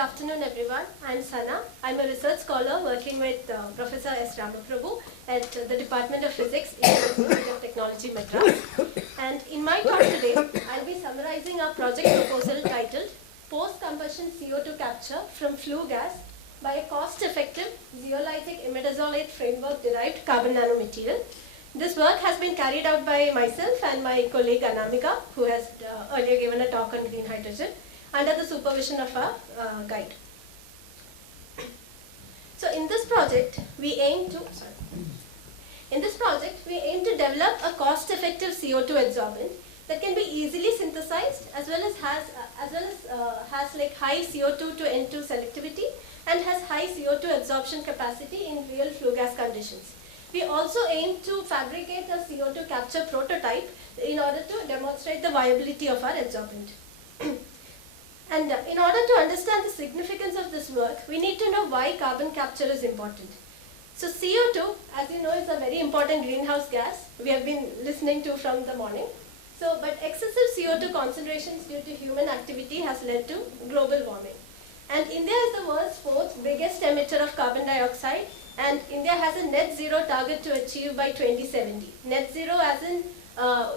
afternoon everyone. I'm Sana. I'm a research scholar working with Professor S. Ramaprabhu at the Department of Physics in IIT Technology Madras. And in my talk today, I'll be summarizing our project proposal titled Post-Combustion CO2 Capture from Flue Gas by a cost-effective zeolitic imidazolate framework-derived carbon nanomaterial. This work has been carried out by myself and my colleague Anamika, who has earlier given a talk on green hydrogen, under the supervision of our guide. So in this project, we aim to develop a cost-effective CO2 adsorbent that can be easily synthesized as well as has like high CO2 to N2 selectivity and has high CO2 absorption capacity in real flue gas conditions. We also aim to fabricate a CO2 capture prototype in order to demonstrate the viability of our adsorbent. And in order to understand the significance of this work, we need to know why carbon capture is important. So CO2, as you know, is a very important greenhouse gas we have been listening to from the morning. But excessive CO2 concentrations due to human activity has led to global warming. And India is the world's fourth biggest emitter of carbon dioxide, and India has a net zero target to achieve by 2070. Net zero as in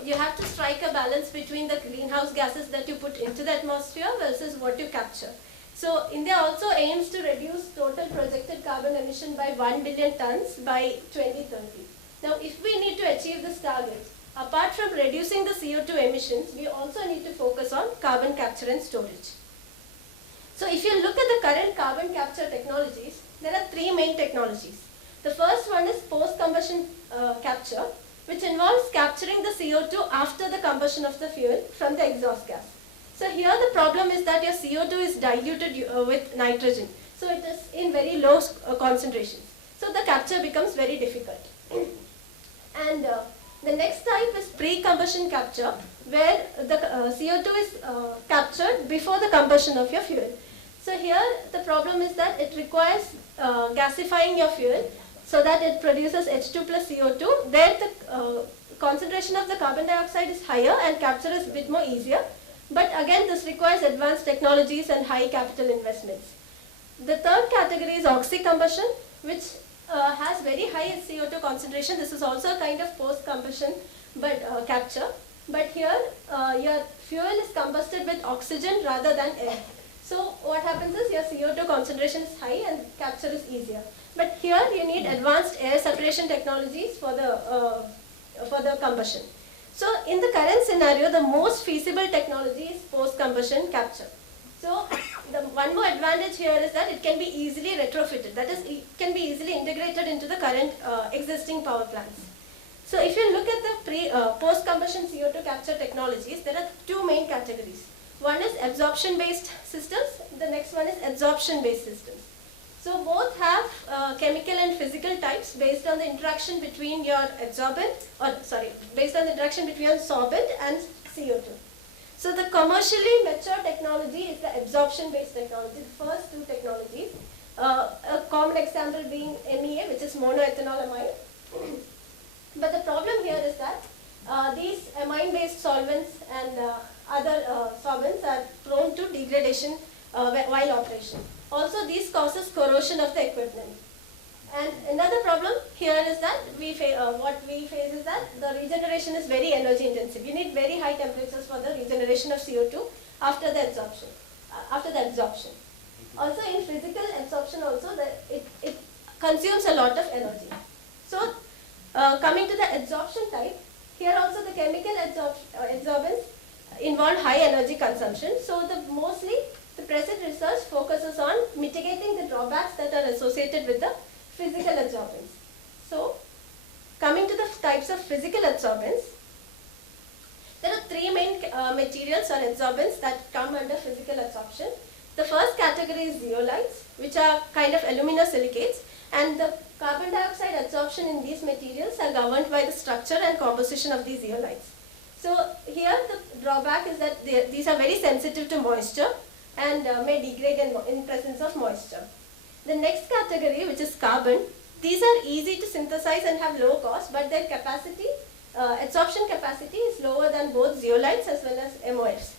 you have to strike a balance between the greenhouse gases that you put into the atmosphere versus what you capture. So India also aims to reduce total projected carbon emission by 1 billion tons by 2030. Now if we need to achieve this target, apart from reducing the CO2 emissions, we also need to focus on carbon capture and storage. So if you look at the current carbon capture technologies, there are three main technologies. The first one is post-combustion capture, which involves capturing the CO2 after the combustion of the fuel from the exhaust gas. So here the problem is that your CO2 is diluted with nitrogen. So it is in very low concentrations. So the capture becomes very difficult. And the next type is pre-combustion capture, where the CO2 is captured before the combustion of your fuel. So here the problem is that it requires gasifying your fuel so that it produces H2 plus CO2. There the concentration of the carbon dioxide is higher and capture is a bit more easier. But again, this requires advanced technologies and high capital investments. The third category is oxy-combustion, which has very high CO2 concentration. This is also a kind of post-combustion capture. But here your fuel is combusted with oxygen rather than air. So what happens is your CO2 concentration is high and capture is easier. But here you need advanced air separation technologies for the combustion. So in the current scenario, the most feasible technology is post-combustion capture. So the one more advantage here is that it can be easily retrofitted. That is, it can be easily integrated into the current existing power plants. So if you look at the post-combustion CO2 capture technologies, there are two main categories. One is absorption-based systems, the next one is adsorption-based systems. So both have chemical and physical types based on the interaction between your based on the interaction between your sorbent and CO2. So the commercially mature technology is the absorption-based technology, the first two technologies. A common example being MEA, which is monoethanol amine. But the problem here is that these amine-based solvents and other solvents are prone to degradation while operation. Also, these causes corrosion of the equipment. And another problem here is that what we face is that the regeneration is very energy intensive. You need very high temperatures for the regeneration of CO2 after the absorption. Also, in physical absorption, also it consumes a lot of energy. So, coming to the adsorption type, here also the chemical adsorbents involve high energy consumption. So mostly the present research focuses on mitigating the drawbacks that are associated with the physical adsorbents. So coming to the types of physical adsorbents, there are three main materials or adsorbents that come under physical adsorption. The first category is zeolites, which are kind of aluminosilicates, and the carbon dioxide adsorption in these materials are governed by the structure and composition of these zeolites. So here the drawback is that these are very sensitive to moisture and may degrade in presence of moisture. The next category, which is carbon, these are easy to synthesize and have low cost, but their capacity, adsorption capacity is lower than both zeolites as well as MOFs.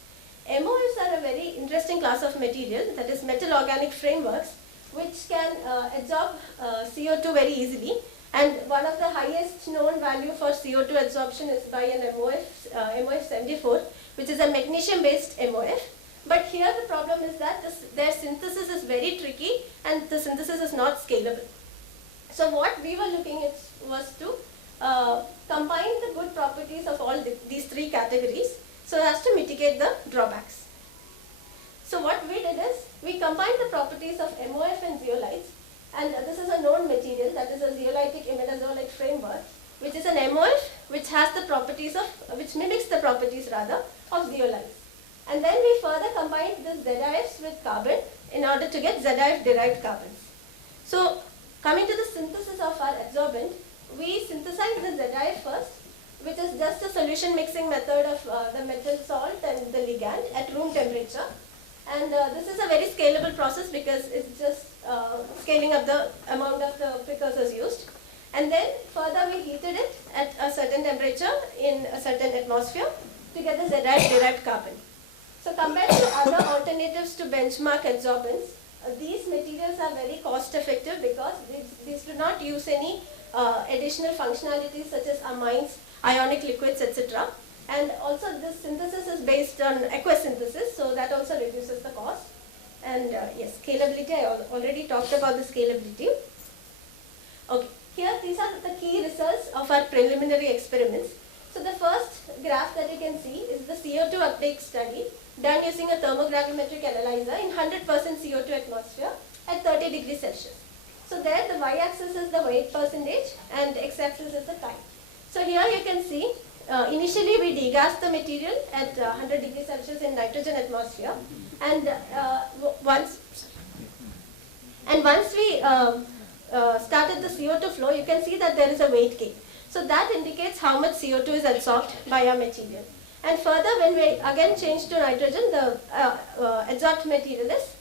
MOFs are a very interesting class of material, that is metal organic frameworks, which can absorb CO2 very easily. And one of the highest known value for CO2 absorption is by an MOF 74, which is a magnesium based MOF. But here the problem is that their synthesis is very tricky and the synthesis is not scalable. So what we were looking at was to combine the good properties of all these three categories so as to mitigate the drawbacks. So what we did is, we combined the properties of MOF and zeolites, and this is a known material, that is a zeolitic imidazolite framework, which is an MOF which has the properties of, which mimics the properties rather of zeolites. And then we further combined the ZIFs with carbon in order to get ZIF derived carbons. So coming to the synthesis of our adsorbent, we synthesized the ZIF first, which is just a solution mixing method of the metal salt and the ligand at room temperature. And this is a very scalable process because it's just scaling up the amount of the precursors used. And then further we heated it at a certain temperature in a certain atmosphere to get the ZIF derived carbon. So compared to other alternatives to benchmark adsorbents, these materials are very cost effective because these do not use any additional functionalities such as amines, ionic liquids, etc. And also this synthesis is based on aqueous synthesis, so that also reduces the cost. And yes, scalability, I already talked about the scalability. Okay, here these are the key results of our preliminary experiments. So the first graph that you can see is the CO2 uptake study done using a thermogravimetric analyzer in 100% CO2 atmosphere at 30 degrees Celsius. So there the y-axis is the weight percentage and x-axis is the time. So here you can see initially we degassed the material at 100 degrees Celsius in nitrogen atmosphere, and once we started the CO2 flow, you can see that there is a weight gain. So that indicates how much CO2 is absorbed by our material. And further, when we again change to nitrogen, the adsorbed material is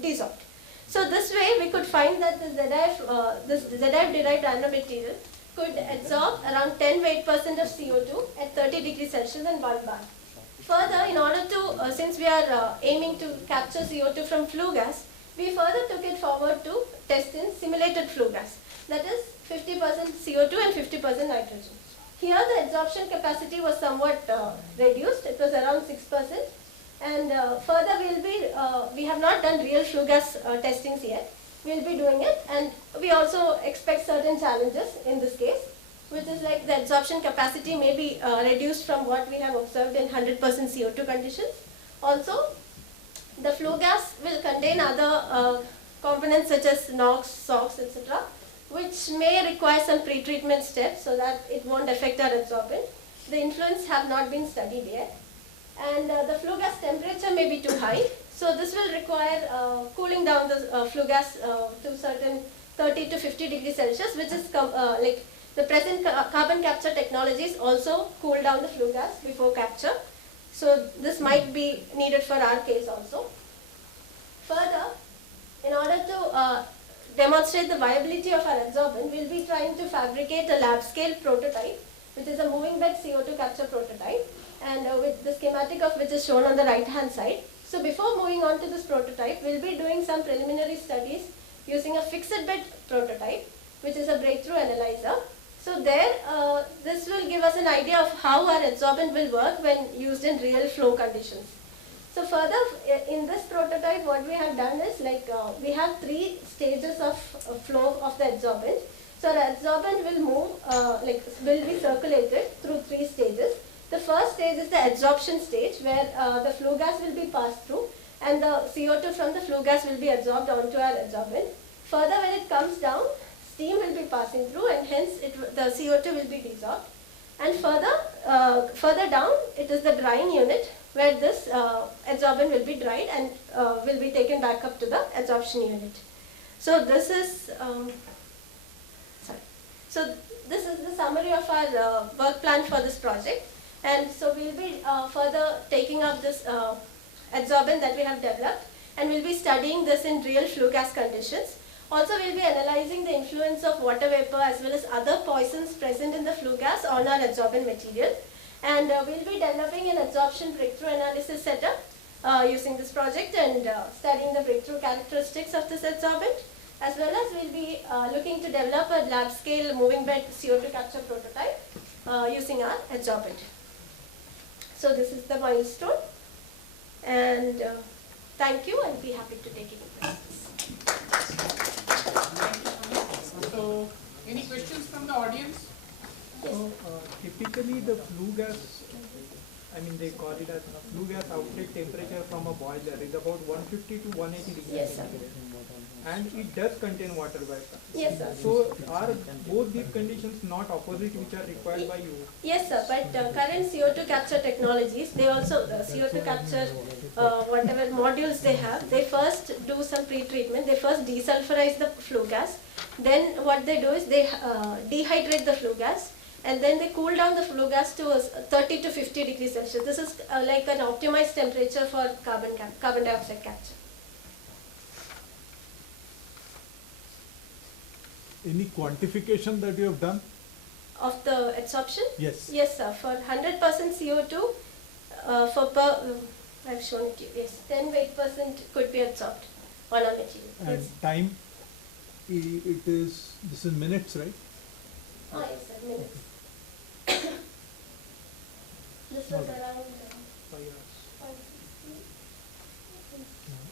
desorbed. So this way we could find that the ZIF derived nanomaterial could absorb around 10 weight % of CO2 at 30 degrees Celsius in 1 bar. Further, in order to, since we are aiming to capture CO2 from flue gas, we further took it forward to test in simulated flue gas, that is 50% CO2 and 50% nitrogen. Here the absorption capacity was somewhat reduced, it was around 6%, and further we have not done real flue gas testings yet. We will be doing it, and we also expect certain challenges in this case, which is like the absorption capacity may be reduced from what we have observed in 100% CO2 conditions. Also, the flue gas will contain other components such as NOx, SOx, etc., which may require some pre-treatment steps so that it won't affect our adsorbent. The influence have not been studied yet. And the flue gas temperature may be too high. So this will require cooling down the flue gas to certain 30 to 50 degrees Celsius, which is like the present carbon capture technologies also cool down the flue gas before capture. So this might be needed for our case also. Further, in order to demonstrate the viability of our adsorbent, we will be trying to fabricate a lab scale prototype, which is a moving bed CO2 capture prototype, and with the schematic of which is shown on the right hand side. So before moving on to this prototype, we will be doing some preliminary studies using a fixed bed prototype, which is a breakthrough analyzer. So there, this will give us an idea of how our adsorbent will work when used in real flow conditions. So further, in this prototype, what we have done is like we have 3 stages of flow of the adsorbent. So the adsorbent will move, will be circulated through 3 stages. The first stage is the adsorption stage, where the flue gas will be passed through and the CO2 from the flue gas will be absorbed onto our adsorbent. Further, when it comes down, steam will be passing through and hence the CO2 will be desorbed. And further down, it is the drying unit where this adsorbent will be dried and will be taken back up to the adsorption unit. So this is this is the summary of our work plan for this project. And so we will be further taking up this adsorbent that we have developed, and we will be studying this in real flue gas conditions. Also, we will be analyzing the influence of water vapor as well as other poisons present in the flue gas on our adsorbent material. And we'll be developing an absorption breakthrough analysis setup using this project and studying the breakthrough characteristics of this adsorbent, as well as we'll be looking to develop a lab scale moving bed CO2 capture prototype using our adsorbent. So this is the milestone, and thank you. I'll be happy to take any questions. So, any questions from the audience? Yes. So, typically the flue gas, I mean they call it as flue gas outlet temperature from a boiler is about 150 to 180 degrees Yes, sir. centigrade. And it does contain water vapor. Yes, sir. So are both these conditions not opposite which are required by you? Yes, sir. But current CO2 capture technologies, they also CO2 capture whatever modules they have. They first do some pre-treatment. They first desulfurize the flue gas. Then what they do is they dehydrate the flue gas, and then they cool down the flue gas to 30 to 50 degrees Celsius. This is like an optimized temperature for carbon dioxide capture. Any quantification that you have done? Of the adsorption? Yes. Yes, sir. For 100% CO2, I've shown it to you. Yes, 10% could be adsorbed on a material. And Yes. time, this is minutes, right? Ah, yes, sir. Minutes. This was Okay. around 5 hours. 560.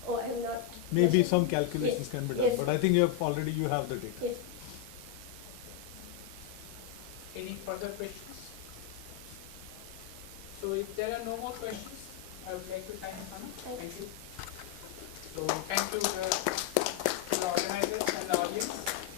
Oh, I'm not. Maybe measured. some calculations Yes. can be done, Yes. but I think you have the data. Yes. Any further questions? So if there are no more questions, I would like to thank Hannah. Thank you. So thank you to the organizers.